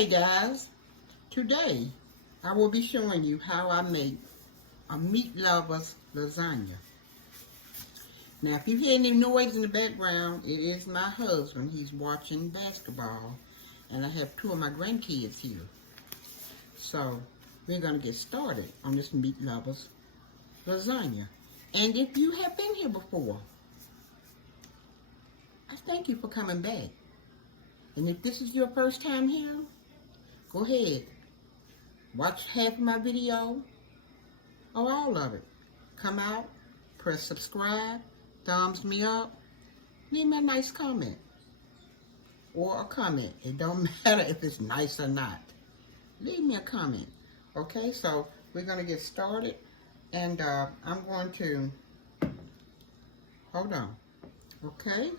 Okay guys, today I will be showing you how I make a meat lover's lasagna. Now if you hear any noise in the background, it is my husband. He's watching basketball and I have two of my grandkids here. So we're going to get started on this meat lover's lasagna. And if you have been here before, I thank you for coming back. And if this is your first time here, go ahead, watch half of my video or all of it. Come out, press subscribe, thumbs me up, leave me a nice comment or a comment. It don't matter if it's nice or not. Leave me a comment. Okay, so we're going to get started, and I'm going to, hold on, okay?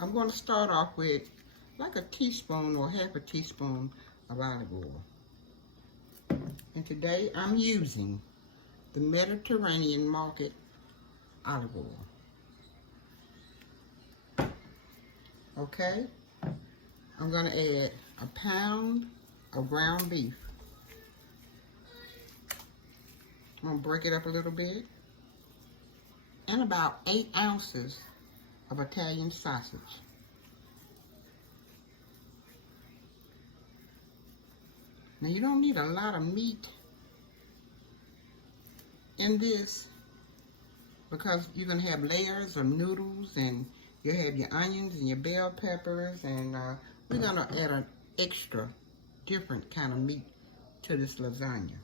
I'm going to start off with like a teaspoon or half a teaspoon of olive oil. And today I'm using the Mediterranean market olive oil. Okay? I'm going to add a pound of ground beef. I'm going to break it up a little bit. And about 8 ounces of Italian sausage. Now you don't need a lot of meat in this because you're going to have layers of noodles and you'll have your onions and your bell peppers, and we're going to add an extra different kind of meat to this lasagna.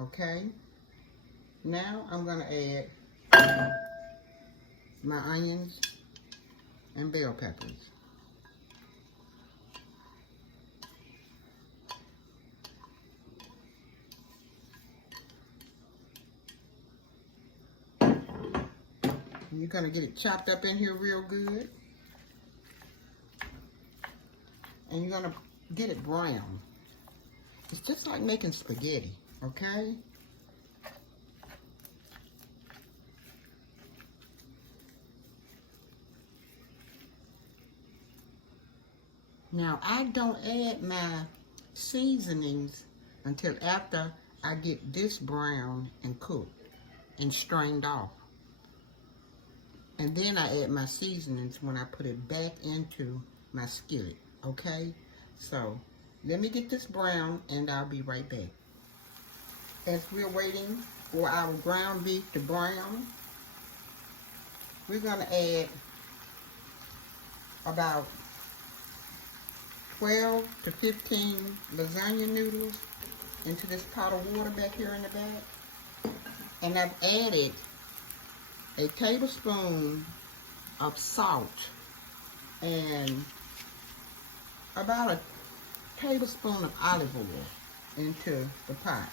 Okay? Now I'm going to add my onions and bell peppers. You're going to get it chopped up in here real good. And you're going to get it brown. It's just like making spaghetti, okay? Now, I don't add my seasonings until after I get this brown and cooked and strained off. And then I add my seasonings when I put it back into my skillet, okay? So, let me get this brown and I'll be right back. As we're waiting for our ground beef to brown, we're going to add about 12 to 15 lasagna noodles into this pot of water back here in the back. And I've added a tablespoon of salt and about a tablespoon of olive oil into the pot.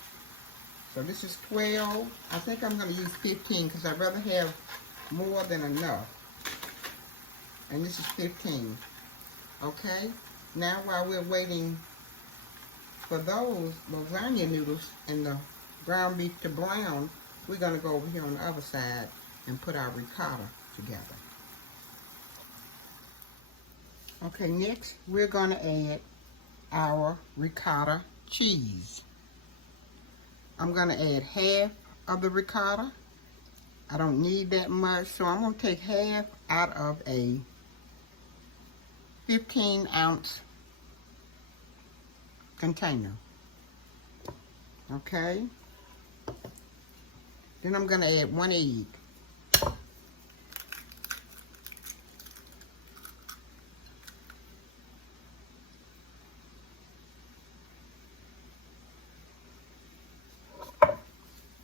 So this is 12. I think I'm going to use 15 because I'd rather have more than enough. And this is 15. Okay? Now while we're waiting for those lasagna noodles and the ground beef to brown, we're going to go over here on the other side and put our ricotta together. Okay, next we're going to add our ricotta cheese. I'm going to add half of the ricotta. I don't need that much, so I'm going to take half out of a 15-ounce container. Okay? Then I'm going to add 1 egg.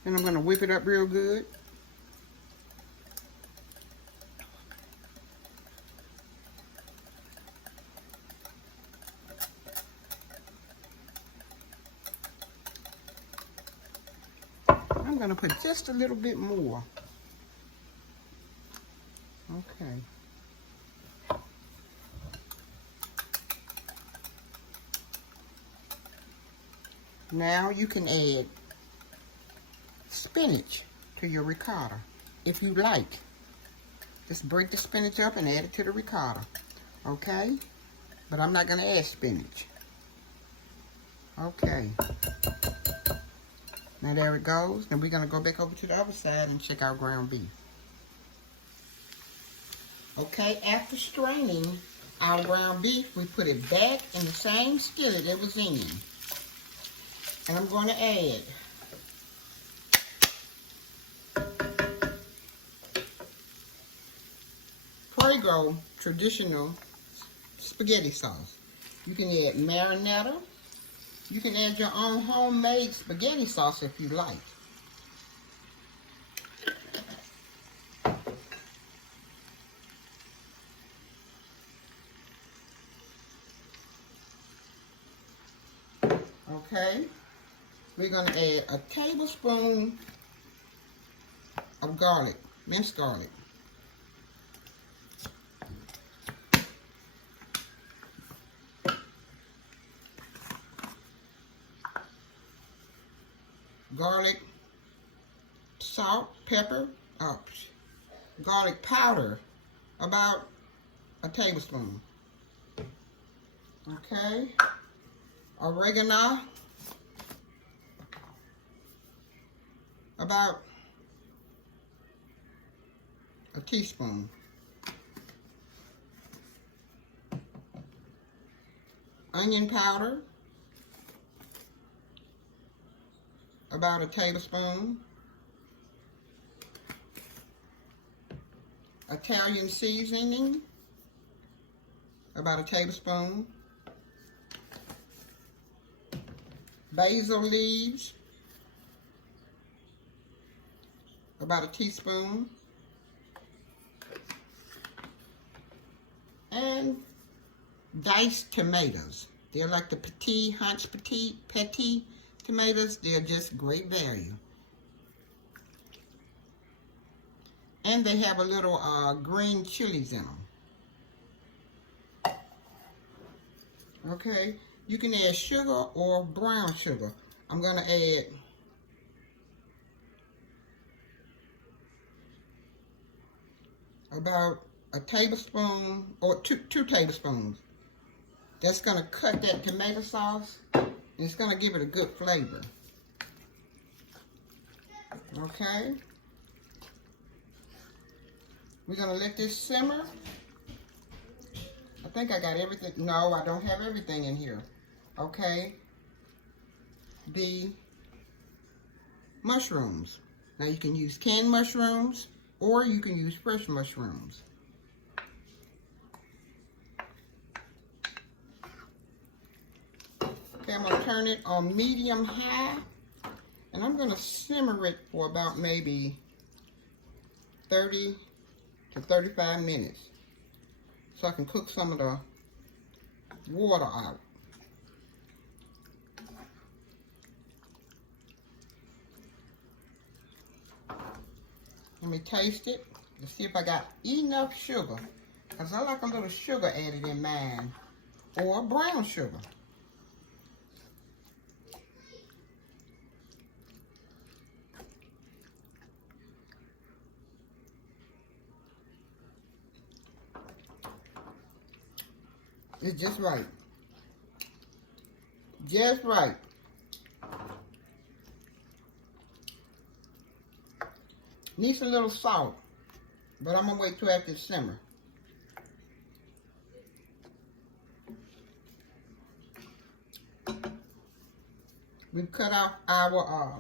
And I'm going to whip it up real good. I'm going to put just a little bit more. Okay. Now you can add spinach to your ricotta if you like. Just break the spinach up and add it to the ricotta, okay? But I'm not going to add spinach. Okay. Now there it goes. Then we're going to go back over to the other side and check our ground beef. Okay, after straining our ground beef, we put it back in the same skillet it was in. And I'm going to add Prego traditional spaghetti sauce. You can add marinara. You can add your own homemade spaghetti sauce if you like. Okay, we're going to add a tablespoon of garlic, minced garlic. Garlic, salt, pepper, garlic powder, about a tablespoon. Okay, oregano, about a teaspoon. Onion powder, about a tablespoon. Italian seasoning, about a tablespoon. Basil leaves, about a teaspoon. And diced tomatoes. They're like the petit tomatoes. They're just great value. And they have a little green chilies in them. Okay, you can add sugar or brown sugar. I'm going to add about a tablespoon or two tablespoons. That's going to cut that tomato sauce, and it's going to give it a good flavor. Okay. We're going to let this simmer. I think I got everything. No, I don't have everything in here. Okay. The mushrooms. Now you can use canned mushrooms or you can use fresh mushrooms. Okay, I'm going to turn it on medium high, and I'm going to simmer it for about maybe 30 to 35 minutes so I can cook some of the water out. Let me taste it to see if I got enough sugar, because I like a little sugar added in mine, or brown sugar. It's just right. Just right. Needs a little salt, but I'm gonna wait till after it simmer. We've cut off our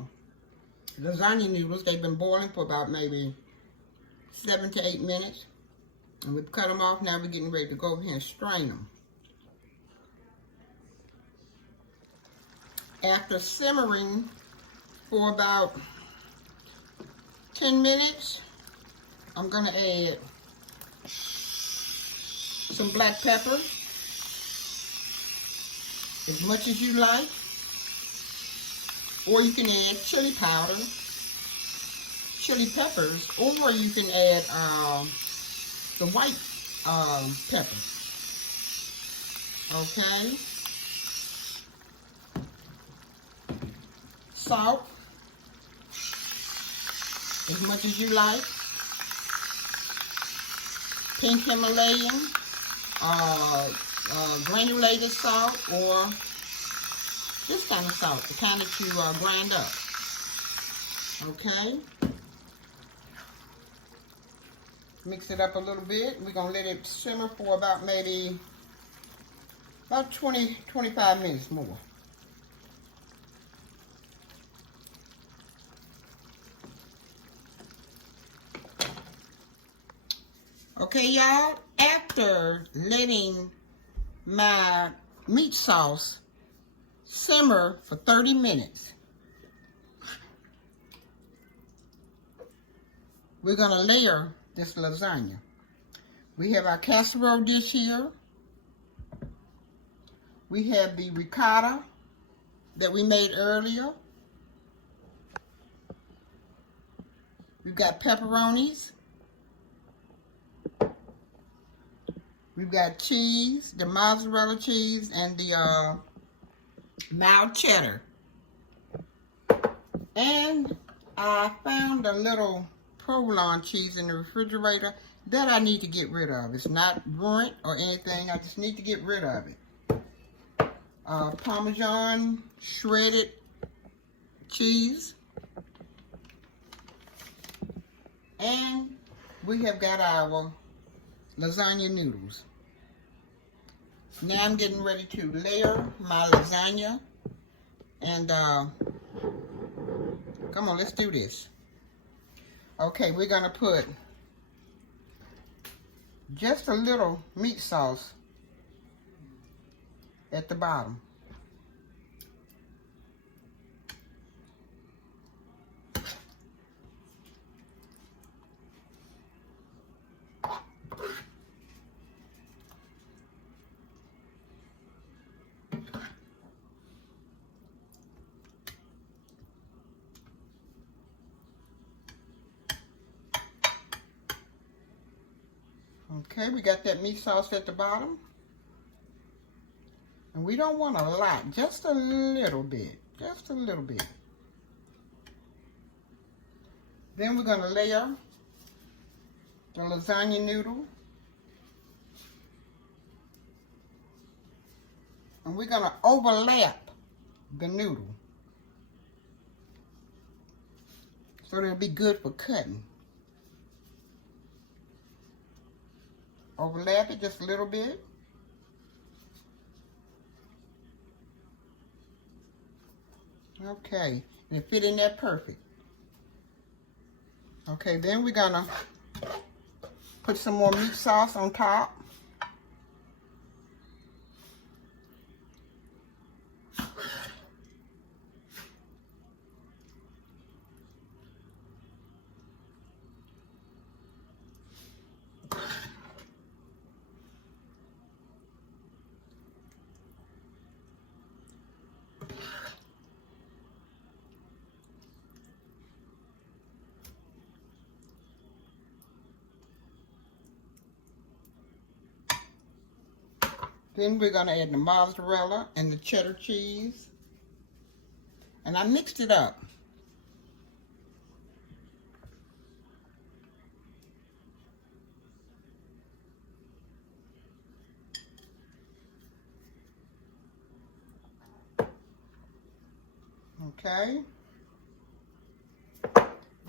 lasagna noodles. They've been boiling for about maybe 7 to 8 minutes. And we've cut them off. Now we're getting ready to go over here and strain them. After simmering for about 10 minutes, I'm going to add some black pepper, as much as you like. Or you can add chili powder, chili peppers, or you can add the white pepper. Okay. Salt, as much as you like. Pink Himalayan, granulated salt, or This kind of salt, the kind that you grind up. Okay. Mix it up a little bit. We're going to let it simmer for about maybe about 20-25 minutes more. Okay, y'all, after letting my meat sauce simmer for 30 minutes, we're going to layer this lasagna. We have our casserole dish here. We have the ricotta that we made earlier. We've got pepperonis. We've got cheese, the mozzarella cheese, and the mild cheddar. And I found a little provolone cheese in the refrigerator that I need to get rid of. It's not ruined or anything. I just need to get rid of it. Parmesan shredded cheese. And we have got our lasagna noodles. Now I'm getting ready to layer my lasagna. And come on, let's do this. Okay, we're gonna put just a little meat sauce at the bottom. Okay, we got that meat sauce at the bottom. And we don't want a lot, just a little bit. Just a little bit. Then we're going to layer the lasagna noodle. And we're going to overlap the noodle. So it'll be good for cutting. Overlap it just a little bit. Okay, and it fit in there perfect. Okay, then we're gonna put some more meat sauce on top. Then we're going to add the mozzarella and the cheddar cheese. And I mixed it up. Okay.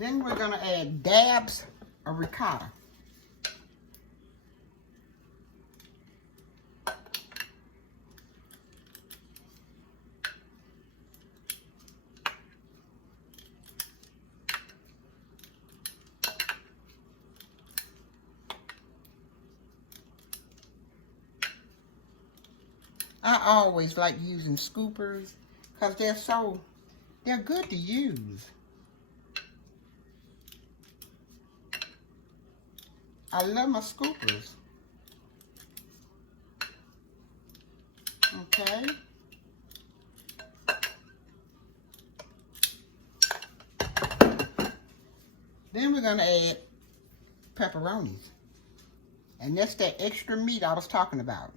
Then we're going to add dabs of ricotta. I always like using scoopers because they're good to use. I love my scoopers. Okay. Then we're going to add pepperonis. And that's that extra meat I was talking about.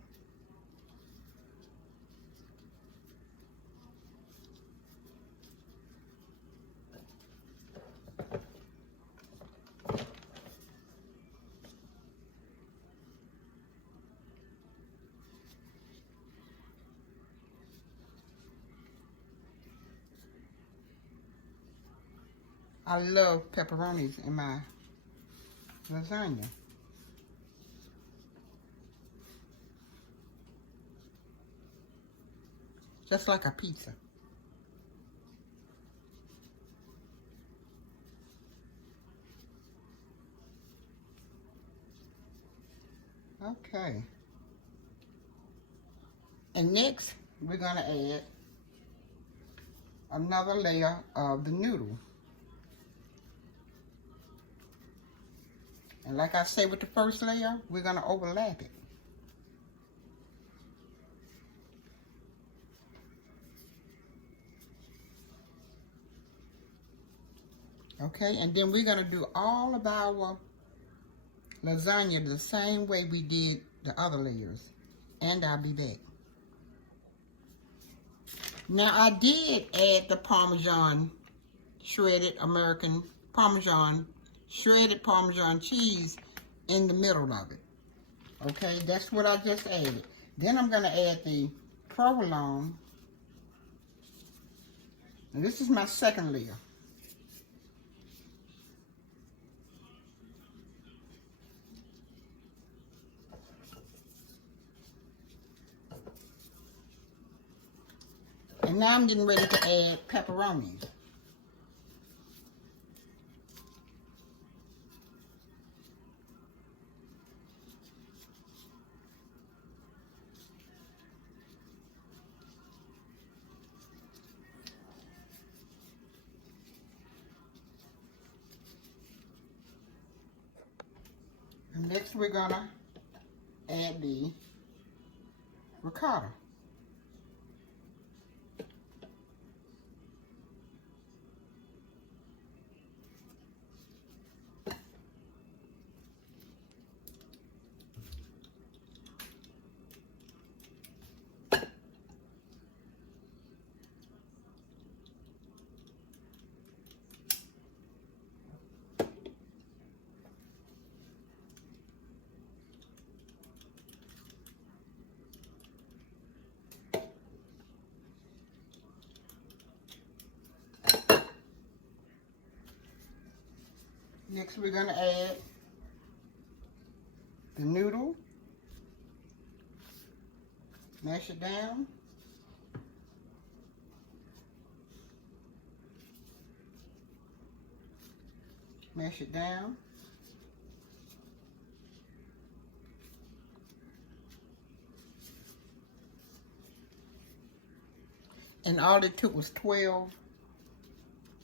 I love pepperonis in my lasagna. Just like a pizza. Okay. And next, we're going to add another layer of the noodle. And like I said with the first layer, we're going to overlap it. Okay, and then we're going to do all of our lasagna the same way we did the other layers. And I'll be back. Now, I did add the Parmesan, shredded American Parmesan, shredded Parmesan cheese in the middle of it. Okay, that's what I just added. Then I'm going to add the provolone. And this is my second layer. And now I'm getting ready to add pepperonis. And next we're gonna add the ricotta. Next we're gonna add the noodle. Mash it down. Mash it down. And all it took was 12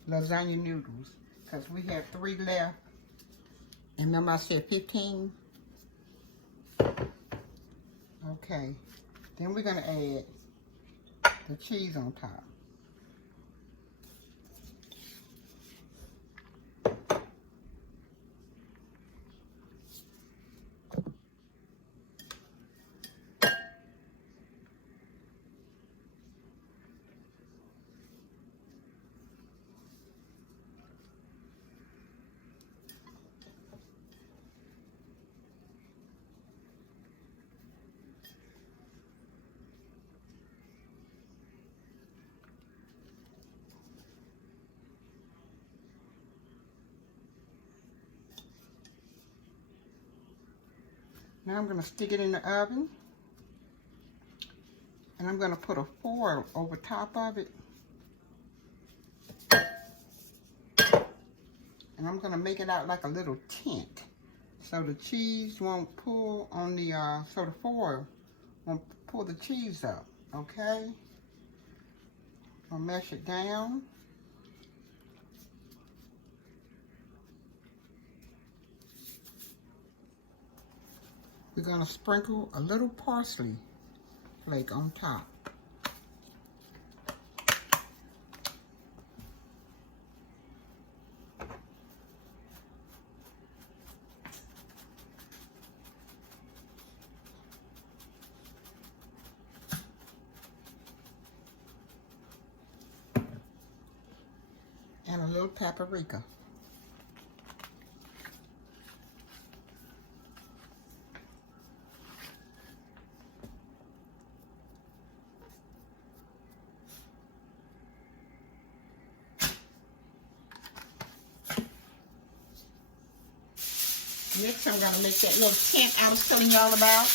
lasagna noodles, because we have 3 left. And remember I said 15? Okay. Then we're gonna add the cheese on top. Now I'm going to stick it in the oven, and I'm going to put a foil over top of it, and I'm going to make it out like a little tent, so the cheese won't pull on the, so the foil won't pull the cheese up, okay? I'll mash it down. We're going to sprinkle a little parsley flake on top. And a little paprika. Next, I'm going to make that little tent I was telling y'all about.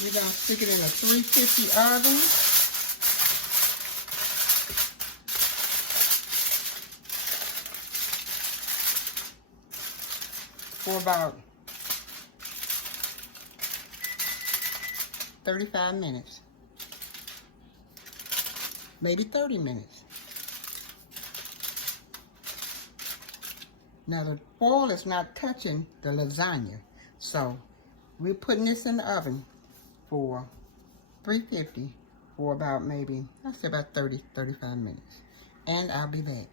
We're going to stick it in a 350 oven. For about 35 minutes. Maybe 30 minutes. Now the foil is not touching the lasagna. So we're putting this in the oven for 350 for about maybe, I'd say about 30, 35 minutes. And I'll be back.